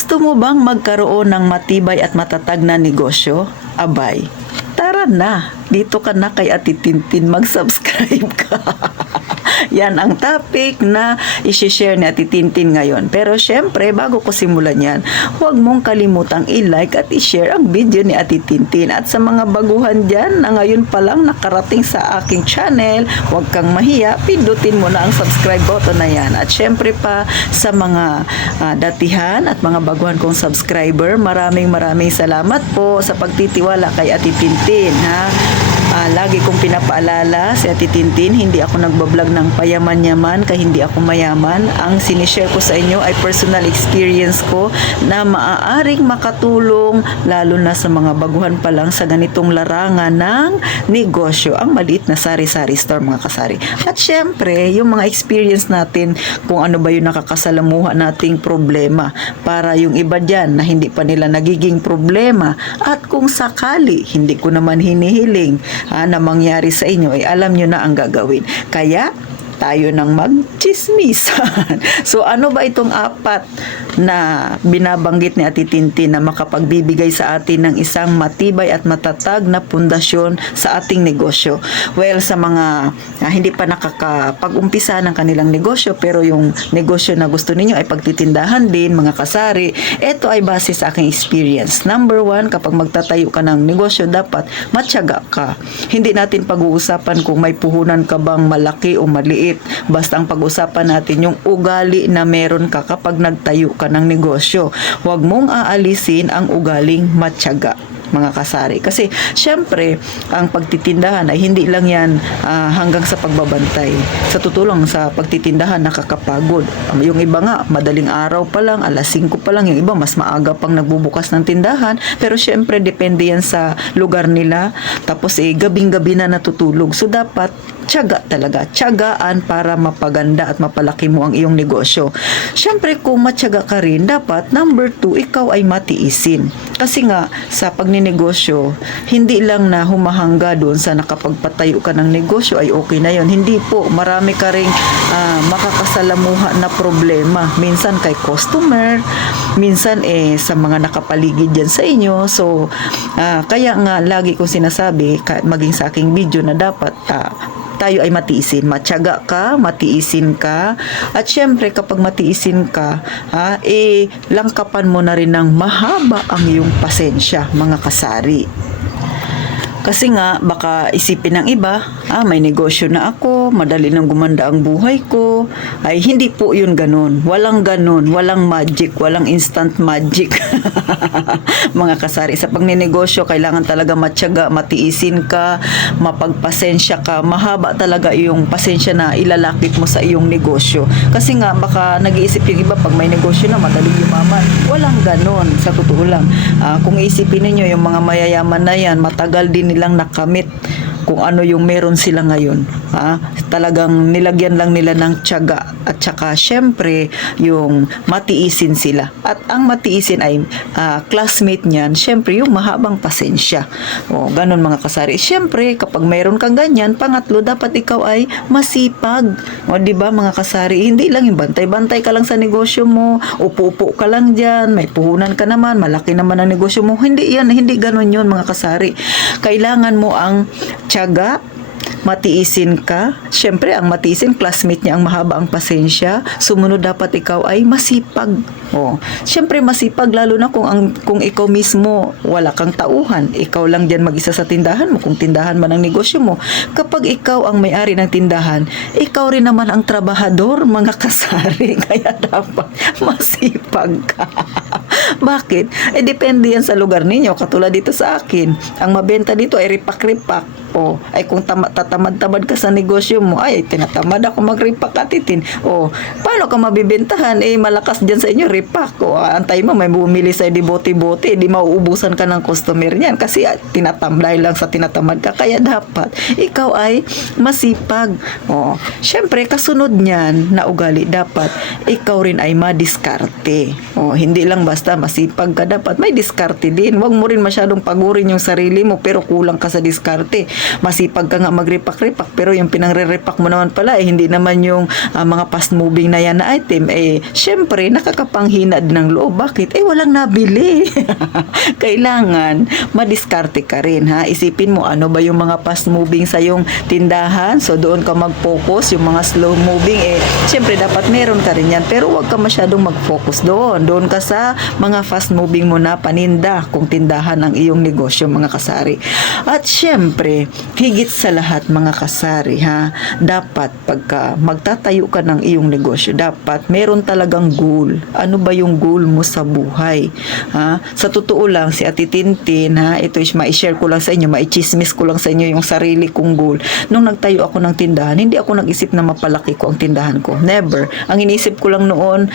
Gusto mo bang magkaroon ng matibay at matatag na negosyo? Abay, tara na. Dito ka na kay Ate Tintin, mag-subscribe ka. Yan ang topic na isi-share ni Ate Tintin ngayon. Pero syempre, bago ko simulan yan, huwag mong kalimutang i-like at i-share ang video ni Ate Tintin. At sa mga baguhan dyan na ngayon pa lang nakarating sa aking channel, huwag kang mahiya, pindutin mo na ang subscribe button na yan. At syempre pa sa mga datihan at mga baguhan kong subscriber, maraming salamat po sa pagtitiwala kay Ate Tintin. Lagi kong pinapaalala si Ate Tintin, hindi ako nagbablog ng payaman-yaman kaya hindi ako mayaman. Ang sinishare ko sa inyo ay personal experience ko na maaaring makatulong lalo na sa mga baguhan pa lang sa ganitong larangan ng negosyo, ang maliit na sari-sari store mga kasari. At syempre, yung mga experience natin kung ano ba yung nakakasalamuha nating problema para yung iba dyan na hindi pa nila nagiging problema at kung sakali, hindi ko naman hinihiling na mangyari sa inyo, alam nyo na ang gagawin. Kaya, tayo nang magchismisan. So, ano ba itong apat na binabanggit ni Ate Tintin na makapagbibigay sa atin ng isang matibay at matatag na pundasyon sa ating negosyo? Well, sa mga hindi pa nakakapag-umpisa ng kanilang negosyo pero yung negosyo na gusto ninyo ay pagtitindahan din, mga kasari, ito ay base sa aking experience. Number 1, kapag magtatayo ka ng negosyo, dapat matyaga ka. Hindi natin pag-uusapan kung may puhunan ka bang malaki o maliit. Basta ang pag-usapan natin yung ugali na meron ka kapag nagtayo ka ng negosyo. Huwag mong aalisin ang ugaling matyaga, mga kasari. Kasi, syempre, ang pagtitindahan ay hindi lang yan hanggang sa pagbabantay. Sa tutulong sa pagtitindahan, nakakapagod. Yung iba nga, madaling araw pa lang, alas 5 pa lang. Yung iba, mas maaga pang nagbubukas ng tindahan. Pero syempre, depende yan sa lugar nila. Tapos, gabing-gabi na natutulog. So, dapat tiyaga talaga. Tiyagaan para mapaganda at mapalaki mo ang iyong negosyo. Syempre, kung matyaga ka rin, dapat, number 2, ikaw ay matiisin. Kasi nga, sa pagninegosyo, hindi lang na humahanga doon sa nakapagpatayo ka ng negosyo ay okay na yon. Hindi po, marami ka ring makakasalamuha na problema. Minsan kay customer, minsan sa mga nakapaligid dyan sa inyo. So, kaya nga, lagi kong sinasabi, maging sa aking video na dapat tayo ay matiisin. Matyaga ka, matiisin ka. At syempre, kapag matiisin ka, langkapan mo na rin ng mahaba ang iyong pasensya, mga kasari. Kasi nga, baka isipin ng iba, may negosyo na ako, madali nang gumanda ang buhay ko. Ay, hindi po yun ganun. Walang ganun, walang magic, walang instant magic. Mga kasari, sa pagninegosyo, kailangan talaga matyaga, matiisin ka, mapagpasensya ka, mahaba talaga yung pasensya na ilalakip mo sa iyong negosyo. Kasi nga, baka nag-iisip yung iba, pag may negosyo na, madaling yumaman. Walang ganun, sa totoo lang. Kung isipin niyo yung mga mayayaman na yan, matagal din nilang nakamit kung ano yung meron sila ngayon. Talagang nilagyan lang nila ng tiyaga at saka syempre yung matiisin sila. At ang matiisin ay classmate niyan, syempre yung mahabang pasensya. Ganun mga kasari. Syempre kapag mayroon kang ganyan, pangatlo dapat ikaw ay masipag. Di ba mga kasari, hindi lang yung bantay-bantay ka lang sa negosyo mo, upo-upo ka lang diyan, may puhunan ka naman, malaki naman ang negosyo mo. Hindi yan, hindi ganun yun mga kasari. Kailangan mo ang tiyaga, matiisin ka. Syempre, ang matiisin, classmate niya ang mahaba ang pasensya. Sumunod, dapat ikaw ay masipag. Syempre, masipag lalo na kung ikaw mismo wala kang tauhan. Ikaw lang diyan mag-isa sa tindahan mo, kung tindahan man ang negosyo mo. Kapag ikaw ang may-ari ng tindahan, ikaw rin naman ang trabahador, mga kasari. Kaya dapat masipag ka. Bakit? Depende yan sa lugar ninyo. Katulad dito sa akin, ang mabenta dito ay ripak-ripak. Ay kung tatamad-tamad ka sa negosyo mo, ay tinatamad ako mag-ripak, Atitin. Paano ka mabibentahan? Malakas dyan sa inyo, ripak. Antay mo, may bumili sa'yo di bote-bote, di mauubusan ka ng customer niyan kasi dahil lang sa tinatamad ka. Kaya dapat, ikaw ay masipag. Syempre, kasunod niyan na ugali, dapat ikaw rin ay madiskarte. Hindi lang basta masipag ka, dapat may diskarte din. Huwag mo rin masyadong pagurin yung sarili mo pero kulang ka sa diskarte. masipag ka nga magrepack-repack, pero yung pinangre-repack mo naman pala, hindi naman yung mga fast-moving na yan na item, syempre, nakakapanghina din ng loob. Bakit? Walang nabili. Kailangan, madiskarte ka rin, ha? Isipin mo, ano ba yung mga fast-moving sa yung tindahan? So, doon ka mag-focus. Yung mga slow-moving, syempre, dapat meron ka rin yan. Pero huwag ka masyadong mag-focus doon. Doon ka sa mga fast-moving mo na paninda kung tindahan ang iyong negosyo, mga kasari. At syempre, higit sa lahat, mga kasari, ha? Dapat, pagka magtatayo ka ng iyong negosyo, dapat meron talagang goal. Ano ba yung goal mo sa buhay? Ha? Sa totoo lang, si Ate Tintin, ha? Ito is ma-share ko lang sa inyo, ma-chismis ko lang sa inyo yung sarili kong goal. Nung nagtayo ako ng tindahan, hindi ako nag-isip na mapalaki ko ang tindahan ko. Never. Ang iniisip ko lang noon,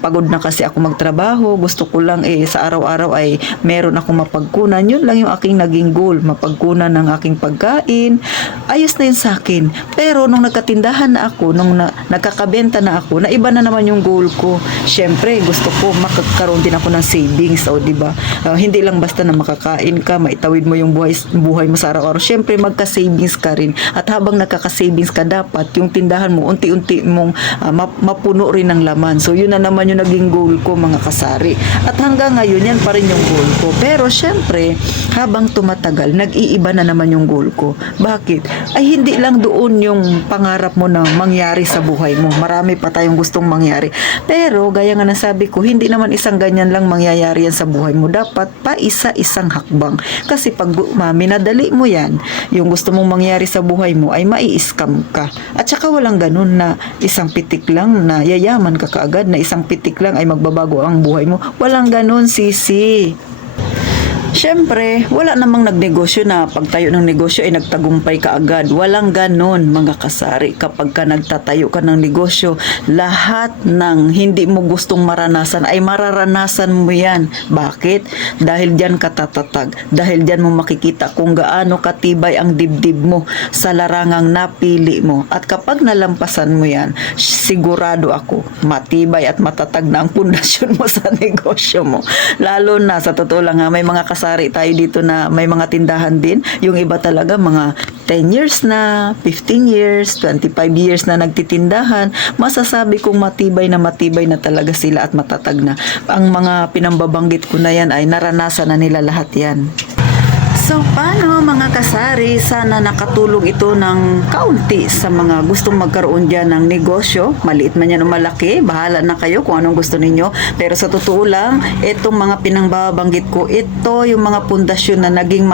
pagod na kasi ako magtrabaho, gusto ko lang sa araw-araw ay meron akong mapagkunan. Yun lang yung aking naging goal, mapagkunan ng aking pagkain. Ayos na yun sa akin. Pero nung nagkatindahan na ako, nung nagkakabenta na ako, na iba na naman yung goal ko. Syempre, gusto ko makakaroon din ako ng savings, diba? Hindi lang basta na makakain ka, maitawid mo yung buhay mo sa araw-araw. Syempre, magka-savings ka rin. At habang nagkaka-savings ka, dapat yung tindahan mo, unti-unti mong mapuno rin ng laman. So, yun na naman yung naging goal ko, mga kasari. At hanggang ngayon, yan pa rin yung goal ko. Pero, syempre, habang tumatagal, nag-iiba na naman yung goal ko. Bakit? Ay, hindi lang doon yung pangarap mo na mangyari sa buhay mo. Marami pa tayong gustong mangyari. Pero, gaya nga nasabi ko, hindi naman isang ganyan lang mangyayari yan sa buhay mo. Dapat pa isa-isang hakbang. Kasi pag minadali mo yan, yung gusto mong mangyari sa buhay mo ay mai-scam ka. At saka walang ganun na isang pitik lang na yayaman ka kaagad, na isang pitik lang ay magbabago ang buhay mo. Walang ganun, sisi. Siyempre, wala namang nagnegosyo na pagtayo ng negosyo ay nagtagumpay ka agad. Walang ganon, mga kasari. Kapag ka nagtatayo ka ng negosyo, lahat ng hindi mo gustong maranasan ay mararanasan mo yan. Bakit? Dahil diyan ka tatatag. Dahil diyan mo makikita kung gaano katibay ang dibdib mo sa larangang napili mo. At kapag nalampasan mo yan, sigurado ako, matibay at matatag na ang pundasyon mo sa negosyo mo. Lalo na, sa totoo lang may mga kasari tayo dito na may mga tindahan din. Yung iba talaga mga 10 years na, 15 years, 25 years na nagtitindahan. Masasabi kong matibay na talaga sila at matatag na. Ang mga pinambabanggit ko na yan ay naranasan na nila lahat yan. So, paano mga kasari? Sana nakatulong ito ng kaunti sa mga gustong magkaroon dyan ng negosyo. Maliit man yan o malaki, bahala na kayo kung anong gusto ninyo. Pero sa totoo lang, itong mga pinangbabanggit ko, ito yung mga pundasyon na naging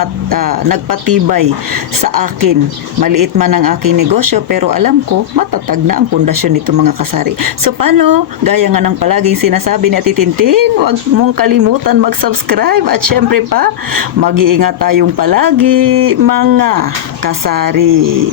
nagpatibay sa akin. Maliit man ang aking negosyo, pero alam ko, matatag na ang pundasyon nito, mga kasari. So, paano? Gaya nga ng palaging sinasabi ni Ate Tintin, huwag mong kalimutan mag-subscribe at syempre pa, mag-iingat tayo palagi, mga kasari.